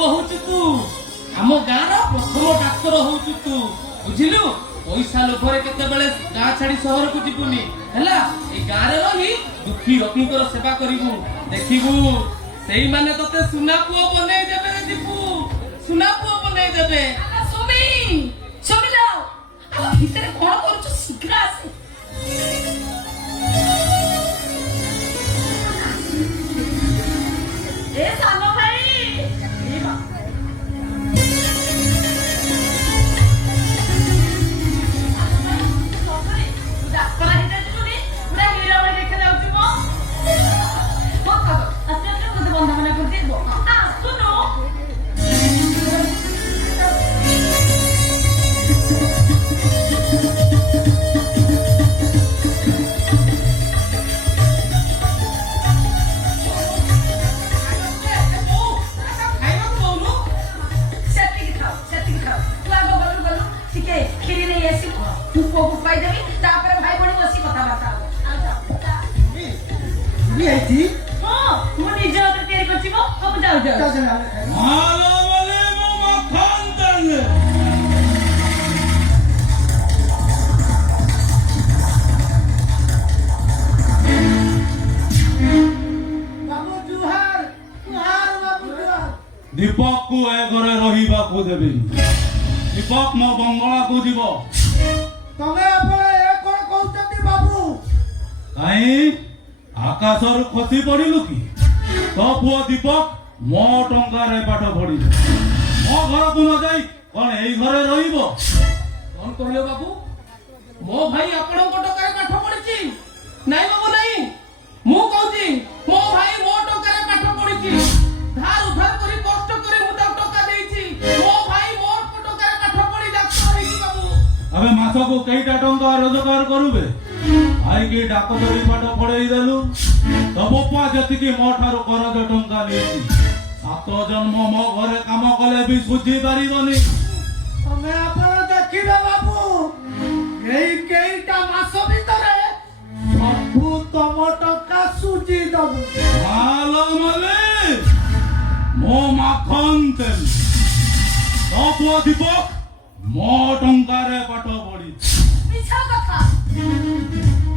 ବହୁଛୁ ତୁ। ଆମ ଗାଁର ପ୍ରଥମ ଡାକ୍ତର ହଉଛୁ ତୁ, ବୁଝିଲୁ। ପଇସା ଲୋଭରେ କେତେବେଳେ ଗାଁ ଛାଡି ସହରକୁ ଯିବୁନି ହେଲା। ଏଇ ଗାଁରେ ରହି ଦୁଃଖୀ ରତ୍ନୀଙ୍କର ସେବା କରିବୁ, ଦେଖିବୁ ସେଇମାନେ ତତେ ସୁନା ପୁଅ ବନେଇ ଦେବେ। ଯିବୁ ସୁନା ପୁଅ ବନେଇ ଦେବେ। ଭିତରେ କଣ କରୁଛୁ? ଶୀଘ୍ର ଆସେ। ଏ ସାନ ଭାଇ, ଡାକ୍ତର ହେଇଯାଉଛୁ, ପୁରା ହିରୋ ଭଳି ଦେଖା ଯାଉଛି। ମତେ ବନ୍ଧମନା କରୁଛି। ଆସୁନୁ। दीपक को ए घरे रहिबा को देबी। दीपक मो बंगला को जीव। तमे अपने ए कोन कहउछती बाबू? काई आकाशर खसी पड़िलु की? तो पुओ दीपक मो टंका रे पाठ पड़ी मो घर को न जाई कोन एई घरे रहिबो? कौन कहले बाबू? मो भाई आपणको टकारे पाठ पढिछि। नाइ बाबू नाइ, मु कहूछि मो भाई मो टकारे पाठ पढिछि। धार उधार करी कष्ट करे मु टका देइछि। मो भाई मो टकारे पाठ पढि डाक्टर हेछि बाबू। अबे मास को केइटा टंका रोजगार करूबे? भाई की डाक्टरी पाठ पढेई देलु। तब पा जति की मो ठारो करज टंका नेछि। सात जन्म मो घरे काम कले भी सुझी पारिबनी। तमे अपन देखिबे बाबू, एई केइटा मास भितरे सबु तम टका सुजी दबु। हालो मले मो माखन तेल तो पुओ दीपक मो टंका रे पाठ पढी। मिछा कथा।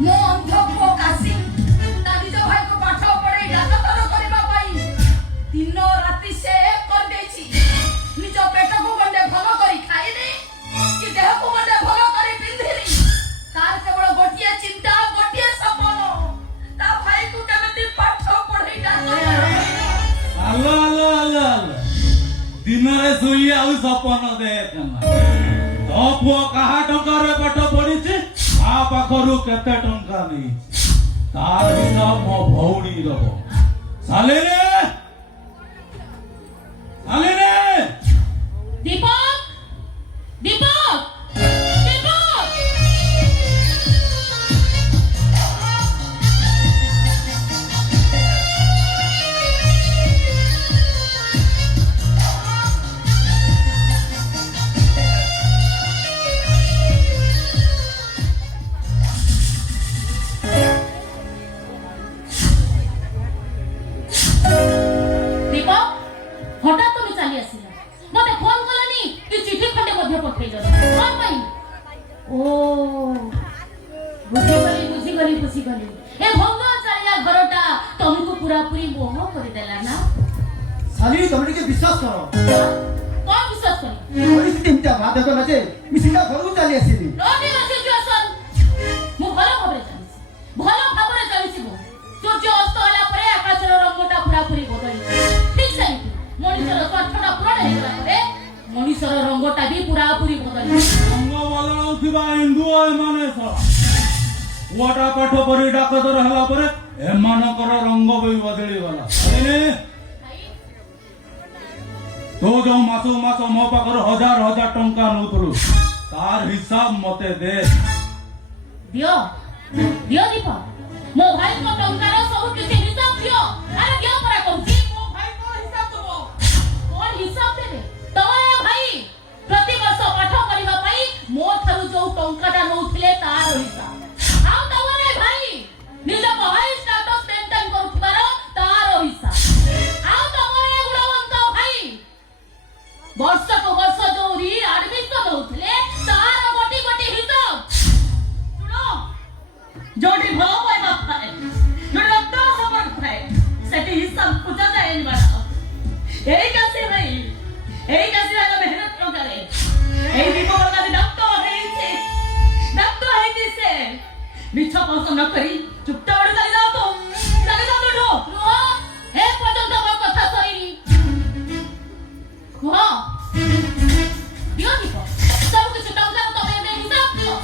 मो अंध को कासी ता निज भाई को पाठ पढाई डाक्टर करबा पाई दिन राति से कर देछि। निज पेट को गंडे भलो करी खाई दे कि देह को गंडे भलो करी पिंधिरी। तार केवल गोटिया चिंता, गोटिया सपन, ता भाई को केमिति पाठ पढाई डाक्टर। आलो आलो आलो दिन रे सुई आउ सपन देखना। तो पुओ कहा टंका रे पाठ पढिछि आ पाखरु केते टंका नै तार हिसाब मो भौणी रहो। साले रे दीपक, दीपक, दीपक। दीपक, हठात तुम्हें चली आसिला। मते फोन करनी कि चिठी खंडे मध्य पठेई जस। कोन पई? ओ बुझी गली। ए भंग चालिया घरटा तुमको पूरा पूरी मोह कर देला ना। साली तमे के विश्वास करो। कोन विश्वास करी? परिस्थिति इनता बात देखो ना जे मिसिना घरु चली आसीली। रोटी सिचुएशन मु भलो भाबरे चलिछि मु। सूर्य अस्त होला परे आकाशर रंगटा पूरा पूरी बदली। ठीक छै। मनिषर कठटा पूरा हेला परे मनिषर रंगटा भी पूरा पूरी बदली। रंग बदलाउथिबा हिंदू ए माने स पुआटा पाठ पढि डाक्टर हला परे एमानकर रंग भी बदली गला। अरे तो जो मासो मासो मो पाखर हजार हजार टंका नउतलु तार हिसाब मते दे। दियो दीपक, मो भाई को टंकार सब किछि हिसाब दियो। अरे दियो परा कहूछि। मो भाई को हिसाब दबो। कोन हिसाब देबे? तोरा भाई प्रति वर्ष पाठ करिबा पई मो थारु जो टंकाटा नउथिले तार हिसाब। आउ तवरे भाई निज भाई स्टेटस मेंटेन करूथिबार तार हिसाब। आउ तवरे गुणवंत भाई ବର୍ଷକୁ ବର୍ଷ ଯୋଉ ଆଡମିସନ ହଉଥିଲେ ତାର ଗୋଟି ଗୋଟି ହିସାବ ଶୁଣ, ଯୋଉଠି ଭଲ ପାଇବା ଥାଏ, ଯୋଉଠି ରକ୍ତର ସମ୍ପର୍କ ଥାଏ, ସେଠି ହିସାବ ପୂଜା ଯାଏନି ମ୍ୟାଡାମ। ଏଇ କାଶୀ ଭାଇ ମେହନତ ଟଙ୍କାରେ ଏଇ ବିପଦ ଡକ୍ଟର ହେଇଛି ସେ ମିଛ ପସନ୍ଦ ନ କରି ଚୁପଚାପ ଚାଲି ଯାଅ ତ, ଚାଲି ଯାଅ ତ। ରୁହ, ଏ ପର୍ଯ୍ୟନ୍ତ ମୋ କଥା ସରିନି। କୁହ, ଦିଅ ଯିବ ସବୁ କିଛି ଟଙ୍କା ତମେ ଏବେ ହିସାବ ଦିଅ।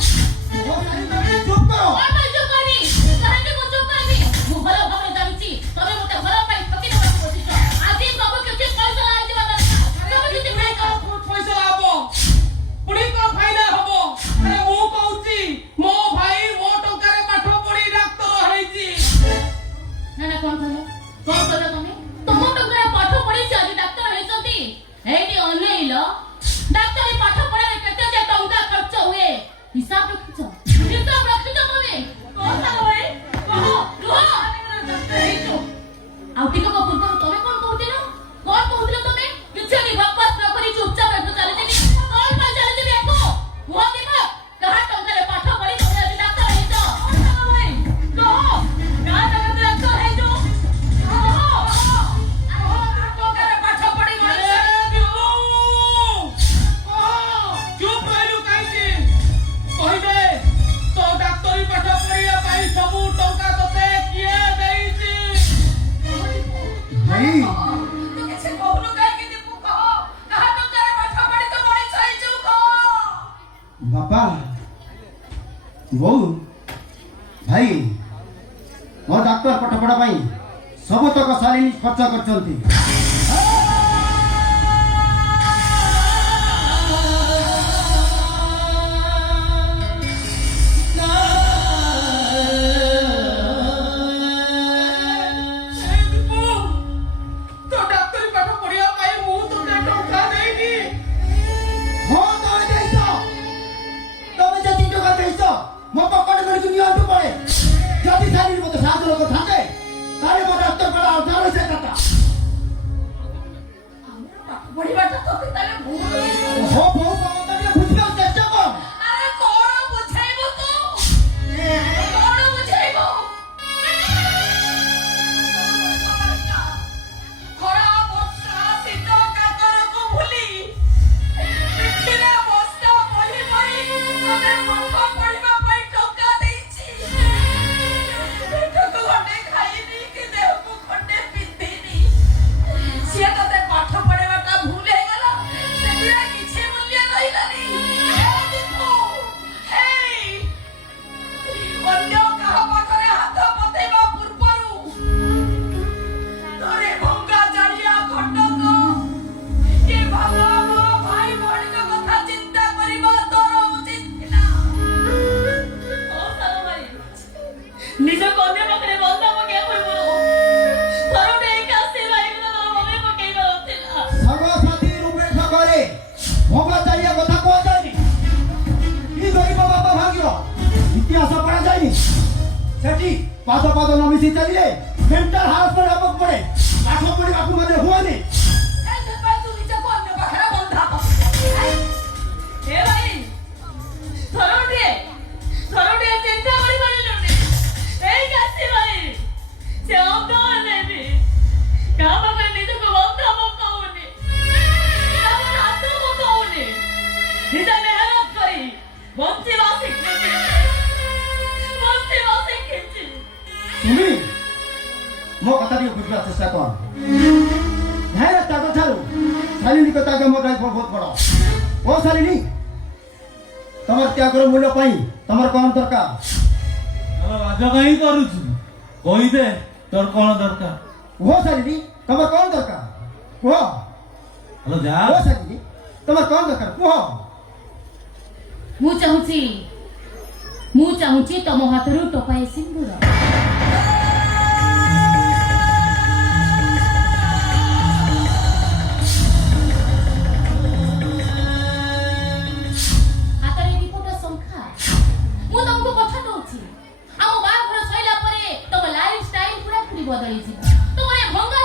ଚୁପ୍ କର। କଣ ପାଇଁ ଚୁପ୍ କରିବି? କାହିଁକି ମୁଁ ଚୁପ୍ କରିବି? ମୁଁ ଭଲ ଭାବରେ ଜାଣିଛି ତମେ ମତେ ଭଲ ପାଇଁ ଠକି ଦେବାକୁ ବସିଛ। ଆଜି ସବୁ କିଛି ଫଇସଲା ହେଇଯିବା ଦରକାର। ସବୁ କିଛି ଫଇସଲା ଫଇସଲା ହବ, ପୁଣି କଣ ଫାଇନାଲ ହବ? ଆରେ ମୁଁ କହୁଛି ମୋ ଭାଇ ମୋ ଟଙ୍କାରେ ପାଠ ପଢି ଡାକ୍ତର ହେଇଛି। ନା କଣ କହିଲ ତମେ? ତମ ଟଙ୍କାରେ ପାଠ ପଢିଛି ଆଜି ଡାକ୍ତର ହେଇଛନ୍ତି। ଏଇଠି ଅନେଇଲ, ଡାକ୍ତରୀ ପାଠ ପଢାରେ କେତେ ଯେ ଟଙ୍କା ଖର୍ଚ୍ଚ ହୁଏ ହିସାବ ରଖିଛ ତମେ? କଣ ସାଙ୍ଗ ଭାଇ କହ, ରୁହ। ଆଉ ଟିକେ ପୂର୍ବରୁ ତମେ କଣ କହୁଥିଲ ତମେ? କିଛି ନି ବକବାସ ନ କରି ଚୁପଚାପ ଏଠୁ ଚାଲିଯିବି। କଣ ପାଇଁ ଚାଲିଯିବି ଏଠୁ? କୁହ ଦିବ, କାହା ଟଙ୍କାରେ ପାଠ ପଢି ତମେ ଆଜି ଡାକ୍ତର ହେଇଛ? କଣ ସାଙ୍ଗ ଭାଇ କହ, କାହା ଟଙ୍କାରେ ଡାକ୍ତର ହେଇଛ? ଟଙ୍କାରେ ପାଠ ପଢି ମଣିଷ ଚୁପ୍ ରହିଲୁ କାହିଁକି? କହିବେ ତୋ ଡାକ୍ତରୀ ପାଠ ପଢିବା ପାଇଁ ସବୁ ଟଙ୍କା ତତେ କିଏ ଦେଇଛି? ଭାଇ ତୁ କିଛି କହୁନୁ କାହିଁକି? ଦୀପୁ କହ, କାହା ଟଙ୍କାରେ ପାଠ ପଢି ତୁ ମଣିଷ ହେଇଛୁ? କହ। ବାପା, ବୋଉ, ଭାଇ, ମୋ ଡାକ୍ତର ପାଠ ପଢା ପାଇଁ ସବୁତକ ଶାଲିନୀ ଖର୍ଚ୍ଚ କରିଛନ୍ତି। ତୋ ଡାକ୍ତରୀ ପାଠ ପଢିବା ପାଇଁ ମୁଁ ତୋତେ ଟଙ୍କା ଦେଇନି। ହଁ, ତମେ ଦେଇଛ। ତମେ ଯେତିକି ଟଙ୍କା ଦେଇଛ ମୋ ପକେଟ କରିକି ନିଅନ୍ତୁ ପଡେ। ଯଦି ଶାଲିନୀ ମତେ ସାହାଯ୍ୟ କରିଥାନ୍ତେ ତାହେଲେ ମୋ ଡାକ୍ତର ପଢା ଅଧା ରହିଯାଇଥାନ୍ତା। ଆମର ପାଠ ପଢିବାଟା ତ ତାହେଲେ ଭୁଲ ହେଇଯିବ। ହଁ, ବୋଉ, ତମେ ଟିକେ ବୁଝିବାକୁ ଚେଷ୍ଟା କର। ଆରେ କଣ ବୁଝେଇବୁ ତୁ? କଣ ବୁଝେଇବୁ? ଖରା ବର୍ଷା ଶୀତ କାକରକୁ ଭୁଲି ପିଠିରେ ବସ୍ତା ବହି ବହି ତତେ ପାଠ ପଢିବା ପାଇଁ ଟଙ୍କା ଦେଇଛି। ପେଟକୁ ଖଣ୍ଡେ ଖାଇନି କି ଦେହକୁ ଖଣ୍ଡେ ପିନ୍ଧିନି। ସିଏ ତତେ ପାଠ ପଢେଇବାଟା ଭୁଲ ହେଇଗଲା, ସେଥିରେ କିଛି ମୂଲ୍ୟ ରହିଲାନି। ଅନ୍ୟ କାହା ପାଖରେ ହାତ ପତେଇବା ପୂର୍ବରୁ ତୋରେ ଭଙ୍ଗା ଜାଳିଆ ଖଣ୍ଡକ ଏ ଭଲ ମୋ ଭାଇ ଭଉଣୀଙ୍କ କଥା ଚିନ୍ତା କରିବା ତୋର ଉଚିତ ଥିଲା। ନିଜକୁ ଅନ୍ୟ ପାଖରେ ବନ୍ଧା ପକେଇବା ପୂର୍ବରୁ ଥରଟେ ଏକା ଆସିବା ମନେ ପକେଇବାର ଥିଲା। ସାଙ୍ଗସାଥି ରୂପେ ସକାଳେ ଭଙ୍ଗା ଚାଳିଆ କଥା କୁହାଯାଏନି। କି ଗରିବ ବାପା ଭାଙ୍ଗିବ ଇତିହାସ ପଢାଯାଏନି। ସେଠି ପାଦ ପାଦ ନ ମିଶି ଚାଲିଲେ ମେଣ୍ଟାଲ ହାରାସମେଣ୍ଟ ହେବାକୁ ପଡେ। ପାଠ ପଢିବାକୁ ମଧ୍ୟ ହୁଏନି। ସେଥିପାଇଁ ତୁ ନିଜକୁ ଅନ୍ୟ ପାଖରେ ବନ୍ଧା କର। ଏ ଭାଇ ଥରଟିଏ ଚିନ୍ତା କରିପାରିଲୁନି? ଏଇ କାଶୀ ଭାଇ ସେ ଅନ୍ଧ ହେଲେବି କାହା ପାଖରେ ନିଜକୁ ବନ୍ଧା ପକାଉନି, କାହା ହାତ ପକାଉନି। ନିଜେ ମେହନତ କରି ବଞ୍ଚିବା ଶିଖିଛି। ଶୁଣି ମୋ କଥା ଟିକେ ବୁଝିବା ଚେଷ୍ଟା କର। ଧ୍ୟାନ ତ୍ୟାଗ ଠାରୁ ଶାଲିନୀଙ୍କ ତ୍ୟାଗ ମୋ ପାଇଁ ବହୁତ ବଡ଼। ଓ ଶାଲିନୀ, ତମର ତ୍ୟାଗର ମୂଲ୍ୟ ପାଇଁ ତମର କଣ ଦରକାର? ଲାଜ କାହିଁ କରୁଛୁ? କହିଦେ ତୋର କଣ ଦରକାର। କୁହ ଶାଲିନୀ, ତମର କଣ ଦରକାର କୁହ। ହ୍ୟାଲୋ ଯା। କୁହ ଶାଲିନୀ, ତମର କଣ ଦରକାର କୁହ। ମୁଁ ଚାହୁଁଛି ତମ ହାତରୁ ଟୋପାଏ ସିନ୍ଦୁର। ହାତରେ ଦୀପଟା ଶଙ୍ଖା। ମୁଁ ତମକୁ କଥା ଦଉଛି, ଆମ ବାହାଘର ସରିଲା ପରେ ତମ ଲାଇଫ ଷ୍ଟାଇଲ ପୁରା ବଦଳିଯିବ। ତମର ଭଙ୍ଗା